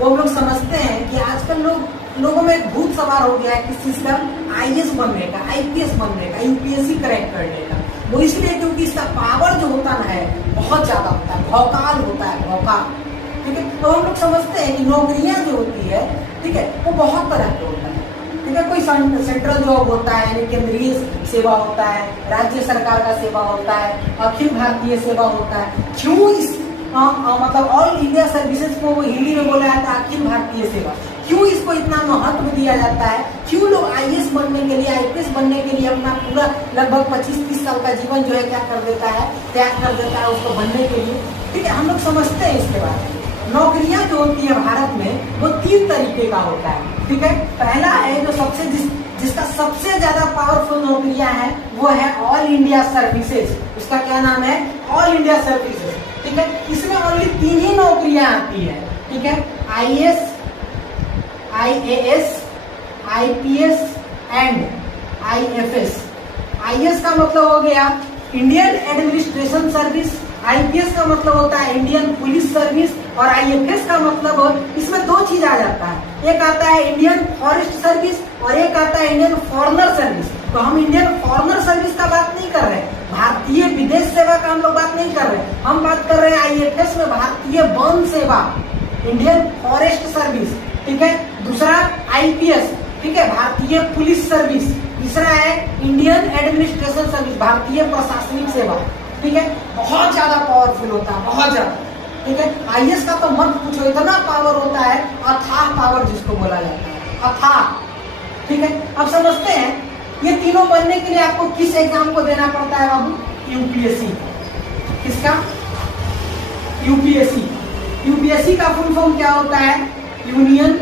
वो हम लोग समझते हैं कि आजकल लोगों में एक भूत सवार हो गया है किस चीज का, आईएएस बनने का, आईपीएस बनने का, यूपीएससी क्रैक करने का। वो इसलिए क्योंकि इसका पावर जो होता है बहुत ज्यादा होता है, भौकाल होता है, भौकाल। ठीक है, तो हम लोग समझते हैं कि नौकरियां जो होती है, ठीक है, वो बहुत तरह के होता है। ठीक है, कोई सेंट्रल जॉब होता है यानी केंद्रीय सेवा होता है, राज्य सरकार का सेवा होता है, अखिल भारतीय सेवा होता है। क्यों इस मतलब ऑल इंडिया सर्विसेज को वो हिंदी में बोला जाता है अखिल भारतीय सेवा, क्यों इसको इतना महत्व दिया जाता है? क्यों लोग आईएएस बनने के लिए, आईपीएस बनने के लिए अपना पूरा लगभग 25-30 साल का जीवन जो है क्या कर देता है, त्याग कर देता है उसको बनने के लिए? ठीक है, हम लोग समझते हैं इसके बारे में। नौकरियां जो होती है भारत में वो 3 तरीके का होता है। ठीक है, पहला है जो जिसका सबसे ज्यादा पावरफुल नौकरियां है वो है ऑल इंडिया सर्विसेज। उसका क्या नाम है? All India services. ठीक है, इसमें ओनली 3 ही नौकरियां आती है। ठीक है, IAS, IAS, IPS and IFS. IAS का मतलब हो गया इंडियन एडमिनिस्ट्रेशन सर्विस, आईपीएस का मतलब होता है इंडियन पुलिस सर्विस, और आईएफएस का मतलब इसमें 2 चीज आ जाता है, एक आता है इंडियन फॉरेस्ट सर्विस और एक आता है इंडियन फॉरेनर सर्विस। तो हम इंडियन फॉरेनर सर्विस का बात नहीं कर रहे, भारतीय विदेश सेवा का हम लोग बात नहीं कर रहे, हम बात कर रहे हैं आईएफएस में भारतीय वन सेवा, इंडियन फॉरेस्ट सर्विस। ठीक है, दूसरा आईपीएस, ठीक है, भारतीय पुलिस सर्विस, तीसरा है इंडियन एडमिनिस्ट्रेशन सर्विस, भारतीय प्रशासनिक सेवा। ठीक है, बहुत ज्यादा पावरफुल होता है, बहुत ज्यादा। ठीक है, आईएएस का तो मत पूछो, इतना पावर होता है, अथाह पावर जिसको बोला जाता है, अथाह। ठीक है, अब समझते हैं ये तीनों बनने के लिए आपको किस एग्जाम को देना पड़ता है बाबू? यूपीएससी। किसका? यूपीएससी। यूपीएससी का फुल फॉर्म क्या होता है? Union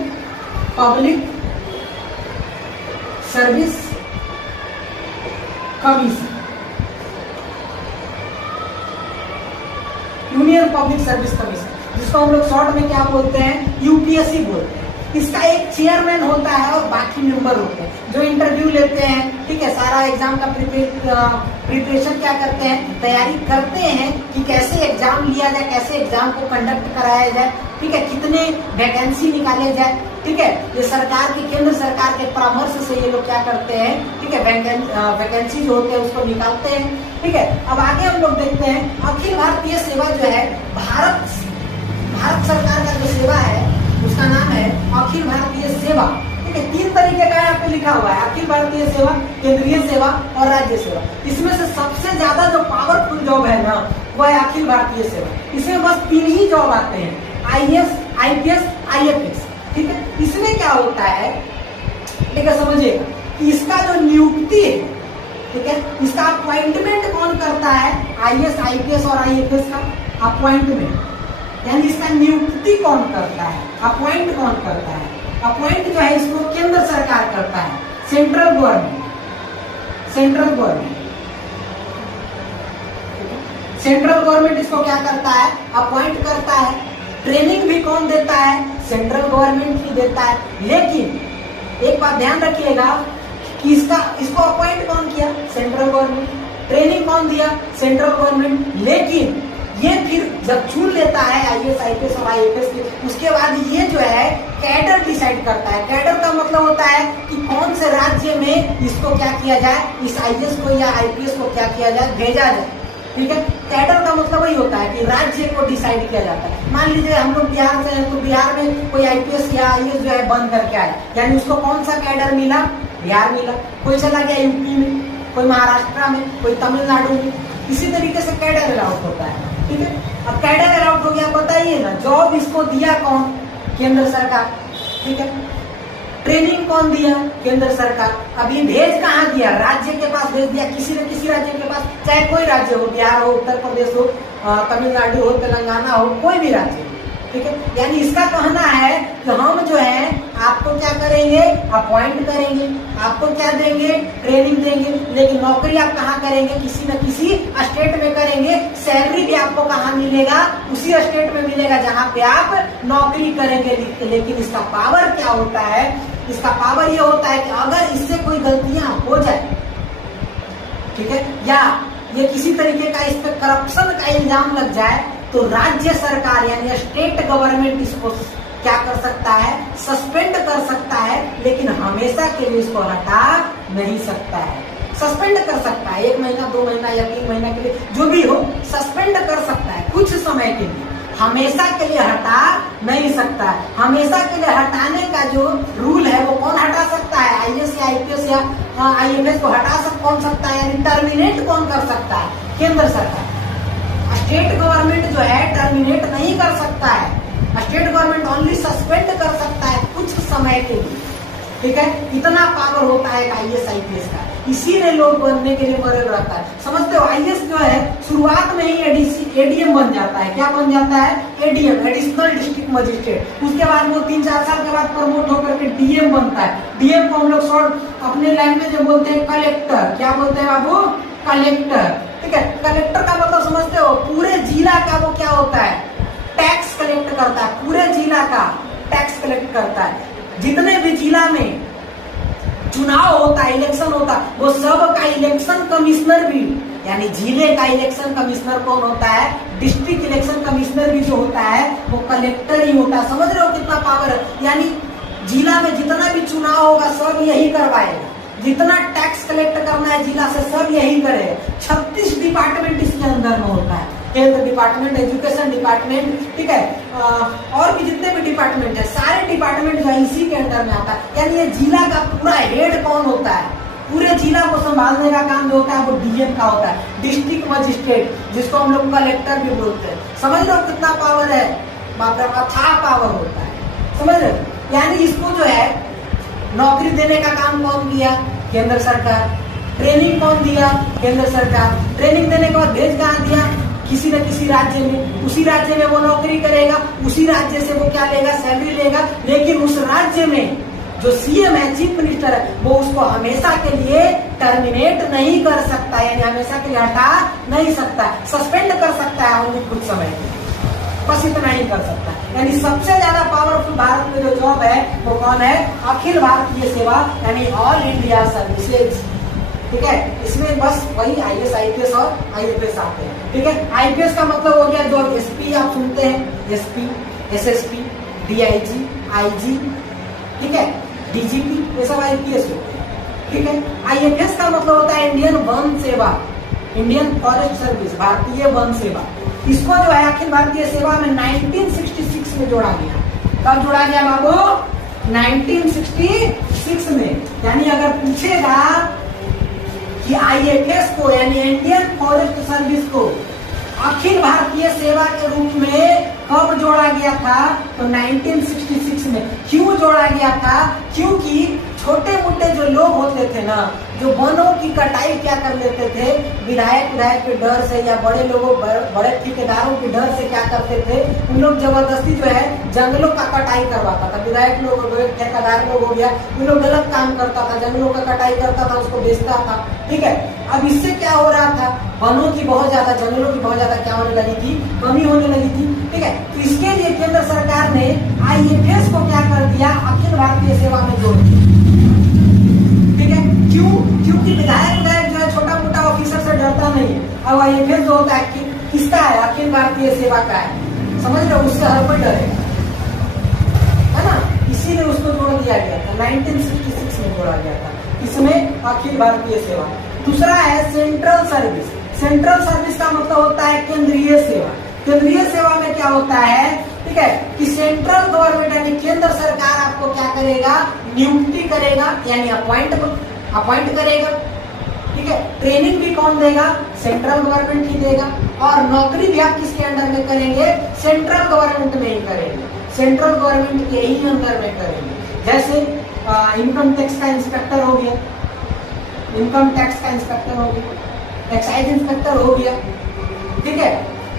public service commission. Union public service commission, जिसको हम लोग शॉर्ट में क्या बोलते हैं? यूपीएससी बोलते हैं। इसका एक चेयरमैन होता है और बाकी मेंबर होते हैं जो इंटरव्यू लेते हैं। ठीक है, सारा एग्जाम का प्रिपरेशन क्या करते हैं, तैयारी करते हैं कि कैसे एग्जाम लिया जाए, कैसे एग्जाम को कंडक्ट कराया जाए। ठीक है, कितने वैकेंसी निकाले जाए। ठीक है, ये सरकार की, केंद्र सरकार के परामर्श से ये लोग क्या करते हैं, ठीक है, वैकेंसी जो होते हैं उसको निकालते हैं। ठीक है, अब आगे हम लोग देखते हैं अखिल भारतीय सेवा जो है, भारत सरकार का जो सेवा है उसका नाम है अखिल भारतीय सेवा। ठीक है, 3 तरीके का यहाँ पे लिखा हुआ है, अखिल भारतीय सेवा, केंद्रीय सेवा और राज्य सेवा। इसमें से सबसे ज्यादा जो पावरफुल जॉब है ना वो है अखिल भारतीय सेवा। इसमें बस 3 ही जॉब आते हैं, आईएएस, आईपीएस, आईएफएस। ठीक है, इसमें क्या होता है, ठीक है, समझिएगा कि इसका जो नियुक्ति है, ठीक है, इसका अपॉइंटमेंट कौन करता है? आईएएस, आईपीएस और आईएफएस का अपॉइंटमेंट, यानी इसका नियुक्ति कौन करता है, अपॉइंट कौन करता है? अपॉइंट जो है इसको केंद्र सरकार करता है, सेंट्रल गवर्नमेंट। सेंट्रल गवर्नमेंट इसको क्या करता है? अपॉइंट करता है। ट्रेनिंग भी कौन देता है? सेंट्रल गवर्नमेंट ही देता है। लेकिन एक बात ध्यान रखिएगा कि इसको अपॉइंट कौन किया? Central government. ट्रेनिंग कौन दिया? Central government. लेकिन ये फिर जब चुन लेता है आईएएस, आईपीएस और आईएफएस के, उसके बाद ये जो है कैडर डिसाइड करता है। कैडर का मतलब होता है कि कौन से राज्य में इसको क्या किया जाए, इस आईएएस को या आईपीएस को क्या किया जाए, भेजा जाए। ठीक है, कैडर का मतलब वही होता है कि राज्य को डिसाइड किया जाता है। मान लीजिए हम लोग बिहार से हैं तो बिहार में कोई आईपीएस या आईएएस जो है बन करके आया, यानी उसको कौन सा कैडर मिला? बिहार मिला। कोई चला गया यूपी में, कोई महाराष्ट्र में, कोई तमिलनाडु में। इसी तरीके से कैडर अलाउट होता है। ठीक है, अब कैडर अलाउट हो गया, बताइए ना, जॉब इसको दिया कौन? केंद्र सरकार। ठीक है, ट्रेनिंग कौन दिया? केंद्र सरकार। अब ये भेज कहाँ दिया? राज्य के पास भेज दिया, किसी न किसी राज्य के पास, चाहे कोई राज्य हो, बिहार हो, उत्तर प्रदेश हो, तमिलनाडु हो, तेलंगाना हो, कोई भी राज्य हो। ठीक है, यानी इसका कहना है कि हम जो है आपको क्या करेंगे? अपॉइंट करेंगे, आपको क्या देंगे? ट्रेनिंग देंगे। लेकिन नौकरी आप कहाँ करेंगे? किसी न किसी स्टेट में करेंगे। सैलरी भी आपको कहाँ मिलेगा? उसी स्टेट में मिलेगा जहाँ पे आप नौकरी करेंगे। लेकिन इसका पावर क्या होता है? इसका पावर ये होता है कि अगर इससे कोई गलतियां हो जाए, ठीक है, या ये किसी तरीके का इस पर करप्शन का इल्जाम लग जाए, तो राज्य सरकार यानी स्टेट गवर्नमेंट इसको क्या कर सकता है, सस्पेंड कर सकता है, लेकिन हमेशा के लिए इसको हटा नहीं सकता है। सस्पेंड कर सकता है 1 महीना 2 महीना या 3 महीना के लिए, जो भी हो सस्पेंड कर सकता है कुछ समय के लिए, हमेशा के लिए हटा नहीं सकता है। हमेशा के लिए हटाने का जो रूल है वो कौन हटा सकता है, आईएएस या आईपीएस या आईएफएस को कौन सकता है, यानी टर्मिनेट कौन कर सकता है, केंद्र सरकार। स्टेट गवर्नमेंट जो है टर्मिनेट नहीं कर सकता है, स्टेट गवर्नमेंट ओनली सस्पेंड कर सकता है कुछ समय के लिए, ठीक है। इतना पावर होता है आईएएस आईपीएस का, इसीलिए लोग बनने के लिए मरे रहता है। समझते हो, आईएएस जो है शुरुआत में ही एडीएम बन जाता है। क्या बन जाता है, एडीएम, एडिशनल डिस्ट्रिक्ट मजिस्ट्रेट। उसके बाद वो 3-4 साल के बाद प्रमोट होकर के डीएम बनता है। डीएम को हम लोग शॉर्ट अपने लैंग्वेज में बोलते हैं कलेक्टर। क्या बोलते हैं बाबू, कलेक्टर, ठीक है। कलेक्टर का मतलब समझते हो, पूरे जिला का वो क्या होता है, टैक्स कलेक्ट करता है, पूरे जिला का टैक्स कलेक्ट करता है। जितने भी जिला में चुनाव होता है, इलेक्शन होता है, वो सब का इलेक्शन कमिश्नर भी, यानी जिले का इलेक्शन कमिश्नर कौन होता है, डिस्ट्रिक्ट इलेक्शन कमिश्नर भी जो होता है वो कलेक्टर ही होता है। समझ रहे हो कितना पावर है, यानी जिला में जितना भी चुनाव होगा सब यही करवाएगा, जितना टैक्स कलेक्ट करना है जिला से सब यही करे। 36 डिपार्टमेंट इसके अंदर में होता है, हेल्थ डिपार्टमेंट, एजुकेशन डिपार्टमेंट, ठीक है, और भी जितने भी डिपार्टमेंट है सारे डिपार्टमेंट जो है इसी के अंदर में आता है। यानी ये जिला का पूरा हेड कौन होता है, पूरे जिला को संभालने का काम जो होता है वो डीएम का होता है, डिस्ट्रिक्ट मजिस्ट्रेट, जिसको हम लोग कलेक्टर भी बोलते हैं। समझ लो कितना पावर है, बाप रे बाप, अथाह पावर होता है, समझ रहे। यानी इसको जो है नौकरी देने का काम कौन किया, केंद्र सरकार। ट्रेनिंग कौन दिया, केंद्र सरकार। ट्रेनिंग देने के बाद भेज कहाँ दिया, किसी न किसी राज्य में, उसी राज्य में वो नौकरी करेगा, उसी राज्य से वो क्या लेगा, सैलरी लेगा। लेकिन उस राज्य में जो सीएम है, चीफ मिनिस्टर है, वो उसको हमेशा के लिए टर्मिनेट नहीं कर सकता, यानी हमेशा के लिए हटा नहीं सकता, सस्पेंड कर सकता है ओनली कुछ समय के लिए, बस इतना ही कर सकता है। यानी सबसे ज्यादा पावरफुल भारत में जो जॉब है वो कौन है, अखिल भारतीय सेवा, यानी ऑल इंडिया सर्विसेज, ठीक है। इसमें बस वही आईएएस आईपीएस और आईएफएस आते हैं, ठीक है। आईपीएस का मतलब हो गया जो एसपी आप सुनते हैं, एसपी, एसएसपी, डीआईजी, आईजी, ठीक है, डीजीपी, ये सब आईपीएस होते हैं, ठीक है। आईएफएस का मतलब होता है इंडियन वन सेवा, इंडियन फॉरेस्ट सर्विस, भारतीय वन सेवा। इसको जो है अखिल भारतीय सेवा में 1966 में जोड़ा गया। कब जोड़ा गया बाबू, 1966 में। यानी अगर पूछेगा कि आईएफएस को यानी इंडियन फॉरेस्ट सर्विस को अखिल भारतीय सेवा के रूप में कब जोड़ा गया था, तो 1966 में। क्यों जोड़ा गया था, क्योंकि छोटे मोटे जो लोग होते थे ना, जो वनों की कटाई क्या कर लेते थे, विधायक के डर से या बड़े लोगों, बड़े ठेकेदारों के डर से क्या करते थे, उन लोग जबरदस्ती जो है जंगलों का कटाई करवाता था। विधायक लोग, ठेकेदार लोग हो गया, उन लोग गलत काम करता था, जंगलों का कटाई करता था, उसको बेचता था, ठीक है। अब इससे क्या हो रहा था, वनों की बहुत ज्यादा, जंगलों की बहुत ज्यादा क्या होने लगी थी, कमी होने लगी थी, ठीक है। तो इसके लिए केंद्र सरकार ने आईएफएस को क्या कर दिया, अखिल भारतीय सेवा में जोड़ दिया, ठीक है। क्यों, क्योंकि विधायक जो है छोटा मोटा ऑफिसर से डरता नहीं है। अब आईएफएस जो होता है किसका है, अखिल भारतीय सेवा का है, समझ लो, उससे हर कोई डरेगा, है ना। इसीलिए उसको जोड़ दिया गया था, 1966 में जोड़ा गया था, इसमें अखिल भारतीय सेवा। दूसरा है सेंट्रल सर्विस। सेंट्रल सर्विस का मतलब होता है केंद्रीय सेवा। केंद्रीय सेवा में क्या होता है, ठीक है, कि सेंट्रल गवर्नमेंट यानी केंद्र सरकार आपको क्या करेगा, नियुक्ति करेगा, यानी अपॉइंट करेगा, ठीक है। ट्रेनिंग भी कौन देगा, सेंट्रल गवर्नमेंट ही देगा, और नौकरी भी आप किसके अंडर में करेंगे, सेंट्रल गवर्नमेंट में ही करेंगे, सेंट्रल गवर्नमेंट के ही अंडर में करेंगे। जैसे इनकम टैक्स का इंस्पेक्टर हो गया, इनकम टैक्स का इंस्पेक्टर हो गया, एक्साइज इंस्पेक्टर हो गया, ठीक है,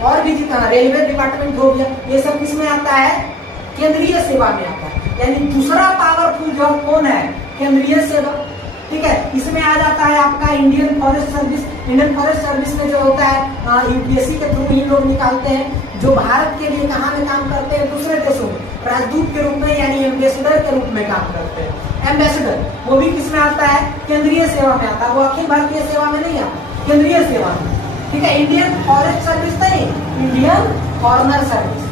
और भी जितना रेलवे डिपार्टमेंट हो गया, ये सब किसमें आता है, केंद्रीय सेवा में आता है। यानी दूसरा पावरफुल जॉब कौन है, केंद्रीय सेवा, ठीक है। इसमें आ जाता है आपका Indian forest service. Indian forest service में जो होता है यूपीएससी के थ्रू ही लोग निकालते हैं, जो भारत के लिए कहाँ में काम करते हैं, दूसरे देशों में राजदूत के रूप में, यानी एम्बेसडर के रूप में काम करते हैं। एम्बेसडर वो भी किसमें आता है, केंद्रीय सेवा में आता है, वो अखिल भारतीय सेवा में नहीं आता, केंद्रीय सेवा में। ठीक है, इंडियन फॉरेस्ट सर्विस नहीं, इंडियन फॉरेनर सर्विस।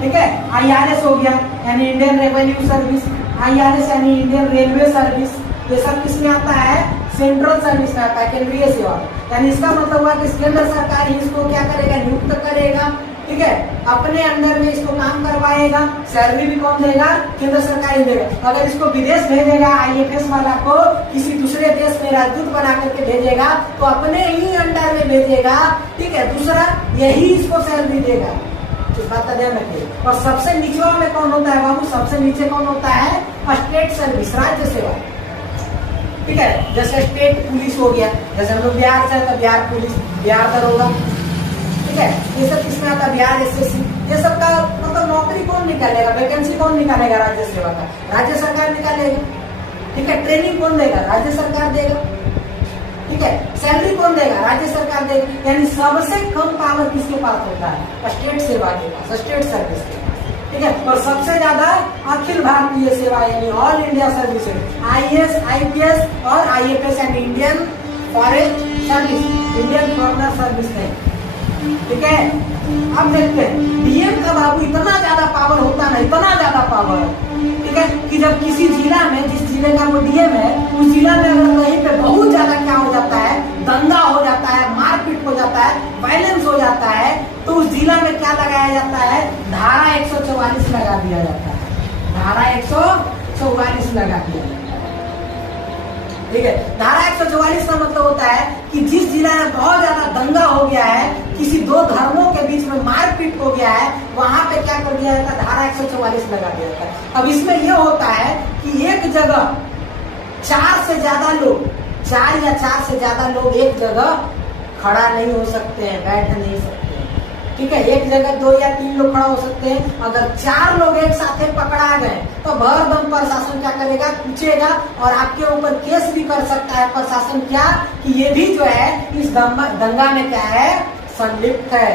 ठीक है, IRS हो गया यानी इंडियन रेवेन्यू सर्विस, IRS यानी इंडियन रेलवे सर्विस, ये सब किसमें आता है, सेंट्रल सर्विस में आता है, केंद्रीय सेवा। यानी इसका मतलब हुआ कि केंद्र सरकार ही इसको क्या करेगा, नियुक्त करेगा। ठीक है, अपने अंडर में इसको काम करवाएगा, सैलरी भी कौन देगा, केंद्र सरकार ही देगा। अगर इसको विदेश भेजेगा IFS वाला को, किसी दूसरे देश में राजदूत बना करके भेजेगा तो अपने ही अंडर में भेजेगा। ठीक है, दूसरा यही इसको सैलरी देगा, इस बात का ध्यान रखिए। और सबसे निचवा में कौन होता है बाबू, सबसे नीचे कौन होता है, स्टेट सर्विस, राज्य सेवा। ठीक है, जैसे स्टेट पुलिस हो गया, जैसे हम लोग बिहार से है तो बिहार पुलिस, बिहार दरोगा। ठीक है, ये सब किसमें आता है, बिहार SSC। ये सब का मतलब नौकरी कौन निकालेगा, वैकेंसी कौन निकालेगा, राज्य सेवा का राज्य सरकार निकालेगा। ठीक है, ट्रेनिंग कौन देगा, राज्य सरकार देगा। ठीक है, सैलरी कौन देगा, राज्य सरकार देगा। यानी सबसे कम पावर किसके पास होता है, स्टेट सेवा के पास, स्टेट सर्विस के पास। ठीक है, और सबसे ज्यादा अखिल भारतीय सेवा यानी all India service, IAS, IPS और IFS यानी Indian forest service, Indian foreigner service है। ठीक है, अब देखते हैं DM का बाबू इतना ज्यादा पावर होता है, इतना ज्यादा पावर। ठीक है, कि जब किसी जिला में, जिस जिले का वो DM है, उस जिला में अगर कहीं पे बहुत ज्यादा क्या हो जाता है, दंगा हो जाता है, मारपीट हो जाता है, वायलेंस हो जाता है, तो उस जिला में क्या लगाया जाता है, धारा 144 लगा दिया जाता है, धारा 144 लगा दिया जाता है। ठीक है, धारा 144 का मतलब होता है कि जिस जिला में बहुत ज्यादा दंगा हो गया है, किसी दो धर्मों के बीच में मारपीट हो गया है, वहां पे क्या कर दिया जाता है, धारा 144 लगा दिया जाता है। अब इसमें यह होता है कि एक जगह 4 से ज्यादा लोग, 4 या 4 से ज्यादा लोग एक जगह खड़ा नहीं हो सकते हैं, बैठ नहीं सकते। ठीक है, एक जगह 2 या 3 लोग खड़ा हो सकते हैं। अगर 4 लोग एक साथ पकड़ा गए तो भरदम प्रशासन क्या करेगा, पूछेगा और आपके ऊपर केस भी कर सकता है प्रशासन, क्या कि ये भी जो है इस दंगा में क्या है, संलिप्त है।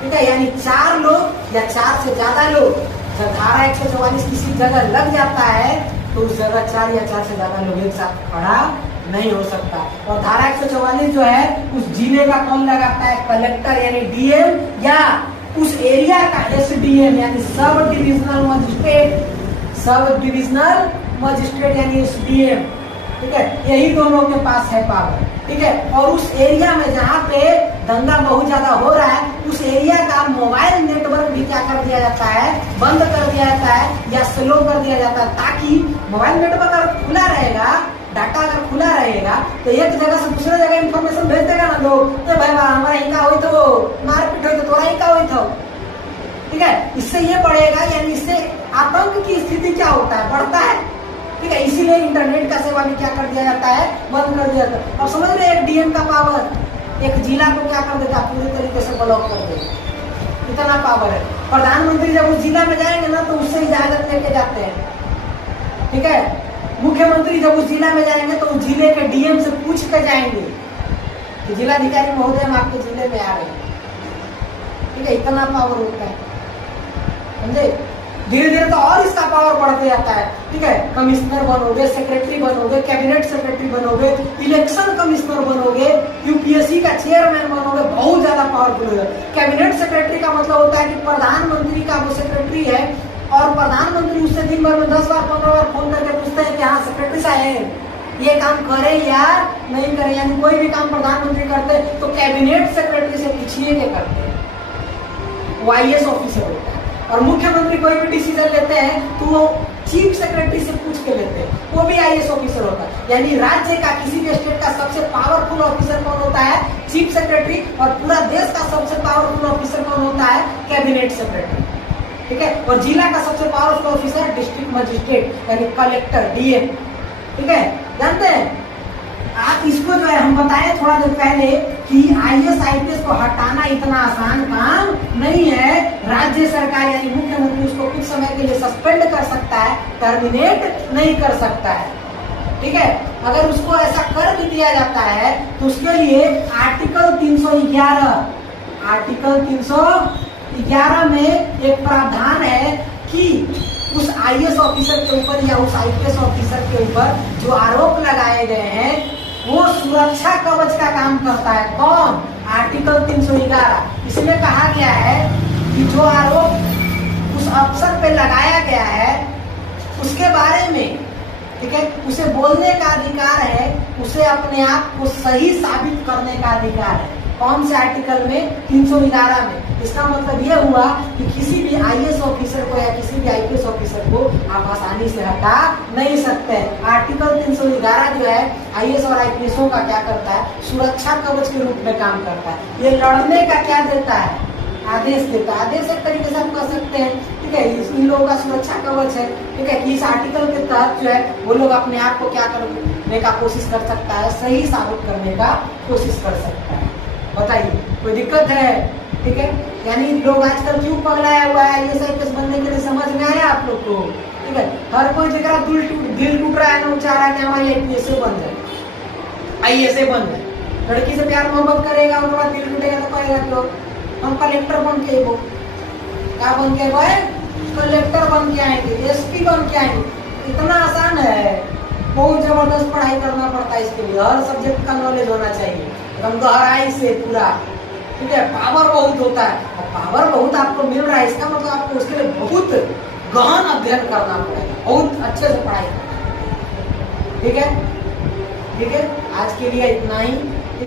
ठीक है, यानी 4 लोग या 4 से ज्यादा लोग, जब धारा 144 किसी जगह लग जाता है तो उस जगह 4 या 4 से ज्यादा लोग एक साथ खड़ा नहीं हो सकता। और धारा 144 जो है उस जिले का कौन लगाता है, कलेक्टर यानी DM, या उस एरिया का SDM यानी sub divisional magistrate, sub divisional magistrate यानी SDM। ठीक है, यही दोनों के पास है पावर। ठीक है, और उस एरिया में जहाँ पे दंगा बहुत ज्यादा हो रहा है, उस एरिया का मोबाइल नेटवर्क भी क्या कर दिया जाता है, बंद कर दिया जाता है या स्लो कर दिया जाता है, ताकि मोबाइल नेटवर्क अगर खुला रहेगा, डाटा अगर खुला रहेगा तो एक जगह से दूसरे जगह इंफॉर्मेशन भेज देगा ना लोग, तो भाई हमारा इनका हुई तो मारपीट हुई तो थोड़ा इनका हुई था। ठीक है, इससे ये बढ़ेगा, यानी इससे आतंक की स्थिति क्या होता है, बढ़ता है। ठीक है, इसीलिए इंटरनेट का सेवा भी क्या कर दिया जाता है, बंद कर दिया जाता है। अब समझ रहे एक DM का पावर एक जिला को क्या कर देता, पूरी तरीके से ब्लॉक कर देगा, इतना पावर है। प्रधानमंत्री जब उस जिला में जाएंगे ना तो उससे इजाजत लेके जाते हैं। ठीक है, मुख्यमंत्री जब उस जिला में जाएंगे तो उस जिले के DM से पूछ कर जाएंगे कि जिलाधिकारी महोदय हम आपके जिले में आ रहे हैं। ठीक है, इतना पावर होता है, समझे। धीरे धीरे तो और इसका पावर बढ़ते जाता है। ठीक है, कमिश्नर बनोगे, सेक्रेटरी बनोगे, कैबिनेट सेक्रेटरी बनोगे, इलेक्शन कमिश्नर बनोगे, UPSC का चेयरमैन बनोगे, बहुत ज्यादा पावरफुल होगा। कैबिनेट सेक्रेटरी का मतलब होता है कि प्रधानमंत्री का वो सेक्रेटरी है और प्रधानमंत्री उससे दिन भर में 10 बार 15 बार फोन करके पूछते हैं कि हाँ सेक्रेटरी साहब ये काम करे या नहीं करे, यानी कोई भी काम प्रधानमंत्री करते तो कैबिनेट सेक्रेटरी से पूछिए के करते हैं, वो IAS ऑफिसर होता है। और मुख्यमंत्री कोई भी डिसीजन लेते हैं तो वो चीफ सेक्रेटरी से पूछ के लेते हैं, वो भी IAS ऑफिसर होता है। यानी राज्य का, किसी भी स्टेट का सबसे पावरफुल ऑफिसर कौन होता है, चीफ सेक्रेटरी, और पूरा देश का सबसे पावरफुल ऑफिसर कौन होता है, कैबिनेट सेक्रेटरी। ठीक है, और जिला का सबसे पावरफुल ऑफिसर डिस्ट्रिक्ट मजिस्ट्रेट यानी कलेक्टर, DM। ठीक है, जानते हैं आप इसको जो है हम बताए थोड़ा देर पहले कि IAS IPS को हटाना इतना आसान काम नहीं है। राज्य सरकार यानी मुख्यमंत्री उसको कुछ समय के लिए सस्पेंड कर सकता है, टर्मिनेट नहीं कर सकता है। ठीक है, अगर उसको ऐसा कर भी दिया जाता है तो उसके लिए आर्टिकल 311 में एक प्रावधान है कि उस IAS ऑफिसर के ऊपर या उस IPS ऑफिसर के ऊपर जो आरोप लगाए गए हैं वो सुरक्षा कवच का काम करता है। कौन? आर्टिकल 311 इसमें कहा गया है कि जो आरोप उस अफसर पे लगाया गया है उसके बारे में, ठीक है, उसे बोलने का अधिकार है, उसे अपने आप को सही साबित करने का अधिकार है। कौन से आर्टिकल में? 311 में। इसका मतलब यह हुआ कि किसी भी आईएएस ऑफिसर को या किसी भी आईपीएस ऑफिसर को आप आसानी से हटा नहीं सकते। आर्टिकल 311 जो है आईएएस और आईपीएसओ का क्या करता है? सुरक्षा कवच के रूप में काम करता है। ये लड़ने का क्या देता है? आदेश देता है। आदेश एक तरीके से आप कह सकते हैं, ठीक है, इन लोगों का सुरक्षा कवच है, ठीक है, कि इस आर्टिकल के तहत जो है वो लोग अपने आप को क्या करने का कोशिश कर सकता है? सही साबित करने का कोशिश कर सकता है। बताइए कोई दिक्कत है? ठीक है, यानी लोग आजकल क्यों पगलाया हुआ है? ये सब बनने के लिए समझ में आया आप लोग को? ठीक है, हर कोई जगह दिल टूट रहा है ना, चाह रहा है कि हमारी आईपीएस बन जाए, आईएएस बन जाए। लड़की से प्यार मोहब्बत करेगा, उसके बाद दिल टूटेगा तो कहेगा तो हम कलेक्टर बन के, वो क्या बन के गए? कलेक्टर बन के आएंगे, एसपी बन के आएंगे। इतना आसान है? बहुत जबरदस्त पढ़ाई करना पड़ता है इसके लिए, हर सब्जेक्ट का नॉलेज होना चाहिए एकदम गहराई से पूरा, ठीक है। पावर बहुत होता है, और पावर बहुत आपको मिल रहा है, इसका मतलब आपको उसके लिए बहुत गहन अध्ययन करना पड़ेगा, बहुत अच्छे से पढ़ाई करना, ठीक है। ठीक है, आज के लिए इतना ही।